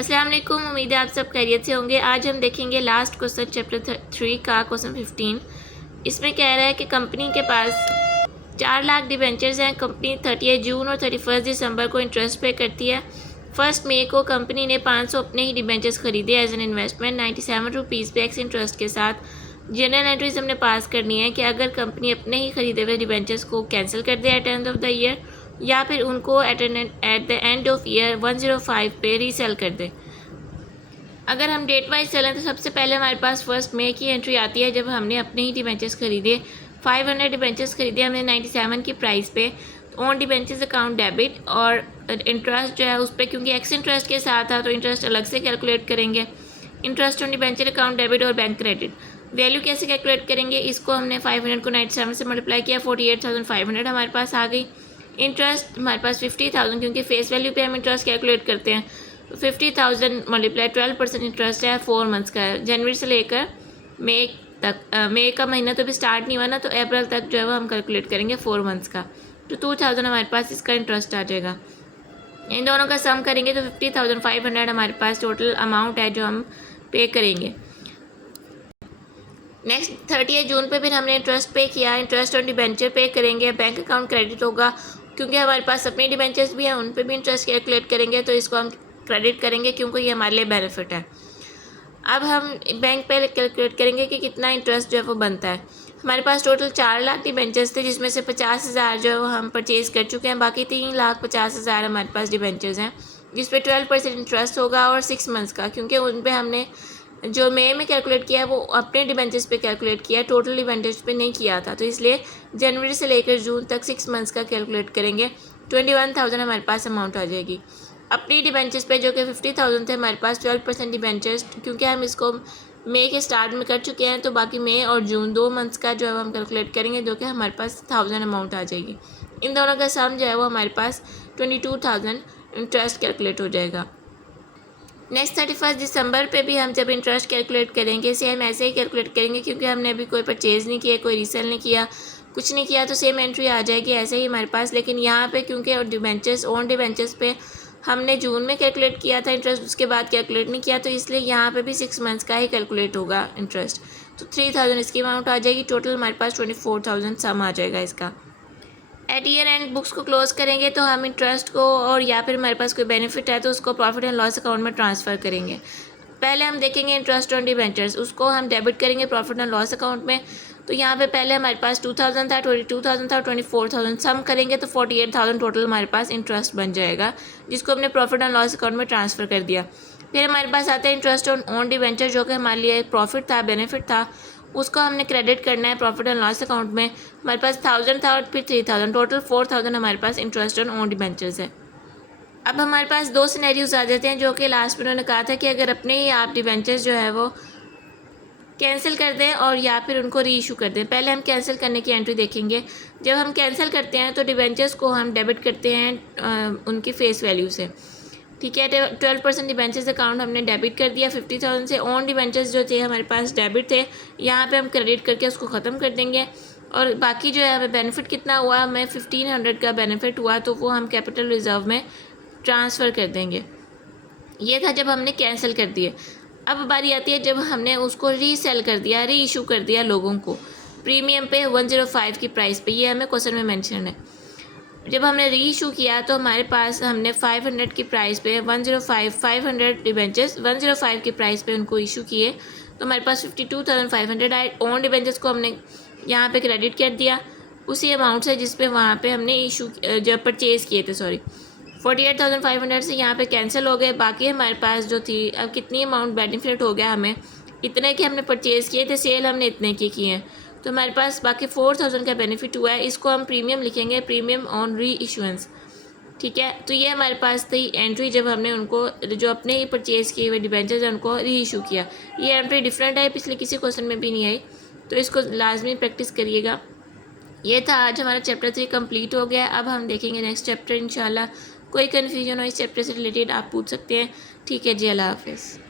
अस्सलाम वालेकुम, उम्मीद है आप सब खैरियत से होंगे। आज हम देखेंगे लास्ट क्वेश्चन चैप्टर 3 का क्वेश्चन 15। इसमें कह रहा है कि कंपनी के पास 4 लाख डिबेंचर्स हैं। कंपनी 30 जून और 31 दिसंबर को इंटरेस्ट पे करती है। 1 मई को कंपनी ने 500 अपने ही डिबेंचर्स खरीदे एज एन इन्वेस्टमेंट 97 रुपीज़ पे एक्स इंटरेस्ट के साथ। जनरल एंट्रीज हमने पास करनी है कि अगर कंपनी अपने ही खरीदे हुए डिबेंचर्स को कैंसिल कर दे at end of the year, या फिर उनको at the end of year 105 पे रीसेल कर दे। अगर हम डेट वाइज चलें तो सबसे पहले हमारे पास 1 मई की एंट्री आती है, जब हमने अपने ही डिबेंचर्स खरीदे। 500 डिबेंचर्स खरीदे हमने 97 की प्राइस पे। ऑन डिबेंचर्स अकाउंट डेबिट, और इंटरेस्ट जो है उस पर क्योंकि एक्स इंटरेस्ट के साथ था तो इंटरेस्ट अलग से कैलकुलेट करेंगे। Interest on debenture account debit और बैंक क्रेडिट। वैल्यू कैसे कैलकुलेट करेंगे, इसको हमने 500 को 97 से मल्टीप्लाई किया, 48,500 हमारे पास आ गई। इंटरेस्ट हमारे पास 50,000, क्योंकि फेस वैल्यू पे हम इंटरेस्ट कैलकुलेट करते हैं। 50,000 मल्टीप्लाई 12% इंटरेस्ट है, 4 मंथ्स का है। जनवरी से लेकर मई तक, मई का महीना तो अभी स्टार्ट नहीं हुआ ना, तो अप्रैल तक जो है वो हम कैलकुलेट करेंगे 4 मंथ्स का। तो 2,000 हमारे पास इसका इंटरेस्ट आ जाएगा। इन दोनों का सम करेंगे तो 50,500 हमारे पास टोटल अमाउंट है जो हम पे करेंगे। नेक्स्ट 30 जून पे फिर हमने इंटरेस्ट पे किया। इंटरेस्ट ऑन डिबेंचर पे करेंगे, बैंक अकाउंट क्रेडिट होगा, क्योंकि हमारे पास अपने डिबेंचर्स भी हैं, उन पे भी इंटरेस्ट कैलकुलेट करेंगे, तो इसको हम क्रेडिट करेंगे क्योंकि ये हमारे लिए बेनिफिट है। अब हम बैंक पे कैलकुलेट करेंगे कि कितना इंटरेस्ट जो है वो बनता है। हमारे पास टोटल 4 लाख डिबेंचर्स थे, जिसमें से 50,000 जो है वो हम परचेज़ कर चुके हैं। बाकी 3,50,000 हमारे पास डिबेंचर्स हैं, जिस पे 12% इंटरेस्ट होगा और 6 मंथ्स का, क्योंकि उन पे हमने जो मई में कैलकुलेट किया वो अपने डिबेंचर्स पे कैलकुलेट किया, टोटल डिबेंचर्स पे नहीं किया था, तो इसलिए जनवरी से लेकर जून तक 6 मंथ्स का कैलकुलेट करेंगे। 21,000 हमारे पास अमाउंट आ जाएगी। अपनी डिबेंचर्स पे जो कि 50,000 थे, हमारे पास 12% डिबेंचर्स, क्योंकि हम इसको मई के स्टार्ट में कर चुके हैं, तो बाकी मई और जून 2 मंथ्स का जो है हम कैलकुलेट करेंगे, जो कि हमारे पास 1000 अमाउंट आ जाएगी। इन दोनों का सम जो है वो हमारे पास 22,000 इंटरेस्ट कैलकुलेट हो जाएगा। नेक्स्ट 31 दिसंबर पे भी हम जब इंटरेस्ट कैलकुलेट करेंगे, सेम ऐसे ही कैलकुलेट करेंगे, क्योंकि हमने अभी कोई परचेज़ नहीं किया, कोई रीसेल नहीं किया, कुछ नहीं किया, तो सेम एंट्री आ जाएगी ऐसे ही हमारे पास। लेकिन यहाँ पे क्योंकि डिबेंचर्स ओन डिबेंचर्स पे हमने जून में कैलकुलेट किया था इंटरेस्ट, उसके बाद कैलकुलेट नहीं किया, तो इसलिए यहाँ पे भी 6 मंथ्स का ही कैलकुलेट होगा इंटरेस्ट। तो 3,000 इसकी अमाउंट आ जाएगी। टोटल हमारे पास 24,000 सम आ जाएगा इसका। एट ईयर एंड बुक्स को क्लोज करेंगे तो हम इंटरेस्ट को, और या फिर हमारे पास कोई बेनिफिट है तो उसको प्रॉफिट एंड लॉस अकाउंट में ट्रांसफ़र करेंगे। पहले हम देखेंगे इंटरेस्ट ऑन डिबेंचर्स, उसको हम डेबिट करेंगे प्रॉफिट एंड लॉस अकाउंट में। तो यहाँ पे पहले हमारे पास 2,000 था, 22,000 था, 24,000 सम करेंगे तो 48,000 टोटल हमारे पास इंटरेस्ट बन जाएगा, जिसको हमने प्रॉफिट एंड लॉस अकाउंट में ट्रांसफ़र कर दिया। फिर हमारे पास आता है इंटरेस्ट ऑन डिबेंचर, जो कि हमारे लिए प्रॉफिट था, बेनिफिट था, उसको हमने क्रेडिट करना है प्रॉफिट एंड लॉस अकाउंट में। हमारे पास 1,000 था और फिर 3,000, टोटल 4,000 हमारे पास इंटरेस्ट ऑन डिबेंचर्स है। अब हमारे पास 2 सिनेरियोज आ जाते हैं, जो कि लास्ट में उन्होंने कहा था कि अगर अपने ही आप डिबेंचर्स जो है वो कैंसिल कर दें और या फिर उनको री इशू कर दें। पहले हम कैंसिल करने की एंट्री देखेंगे। जब हम कैंसिल करते हैं तो डिबेंचर्स को हम डेबिट करते हैं उनकी फेस वैल्यू से, ठीक है। 12% डिबेंचर्स अकाउंट हमने डेबिट कर दिया 50,000 से। ऑन डिबेंचर्स जो थे हमारे पास डेबिट थे, यहाँ पे हम क्रेडिट करके उसको ख़त्म कर देंगे। और बाकी जो है हमें बेनिफिट कितना हुआ, हमें 1,500 का बेनिफिट हुआ, तो वो हम कैपिटल रिजर्व में ट्रांसफ़र कर देंगे। ये था जब हमने कैंसिल कर दिए। अब बारी आती है जब हमने उसको रीसेल कर दिया, री इशू कर दिया लोगों को प्रीमियम पे 105 की प्राइस पे। ये हमें क्वेश्चन में मेंशन है। जब हमने री इशू किया तो हमारे पास हमने 500 की प्राइस पे 500 डिबेंचर्स 105 की प्राइस पे उनको इशू किए, तो हमारे पास 52,500 आए। ओन डिबेंचर्स को हमने यहाँ पे क्रेडिट कर दिया उसी अमाउंट से जिस पे वहाँ पे हमने इशू जब परचेज़ किए थे, 48,500 से यहाँ पे कैंसिल हो गए। बाकी हमारे पास जो थी, अब कितनी अमाउंट बेनिफिट हो गया हमें, इतने के हमने परचेज़ किए थे, सेल हमने इतने के किए हैं, तो हमारे पास बाकी 4,000 का बेनिफिट हुआ है। इसको हम प्रीमियम लिखेंगे, प्रीमियम ऑन री इशुएंस, ठीक है। तो ये हमारे पास थी एंट्री जब हमने उनको जो अपने ही परचेज़ किए हुए डिबेंचर्स हैं उनको री इशू किया। ये एंट्री डिफरेंट है, पिछले किसी क्वेश्चन में भी नहीं आई, तो इसको लाजमी प्रैक्टिस करिएगा। ये था आज हमारा चैप्टर 3 कंप्लीट हो गया। अब हम देखेंगे नेक्स्ट चैप्टर इंशाल्लाह। कोई कन्फ्यूजन हो इस चैप्टर से रिलेटेड आप पूछ सकते हैं, ठीक है जी। अल्लाह हाफिज़।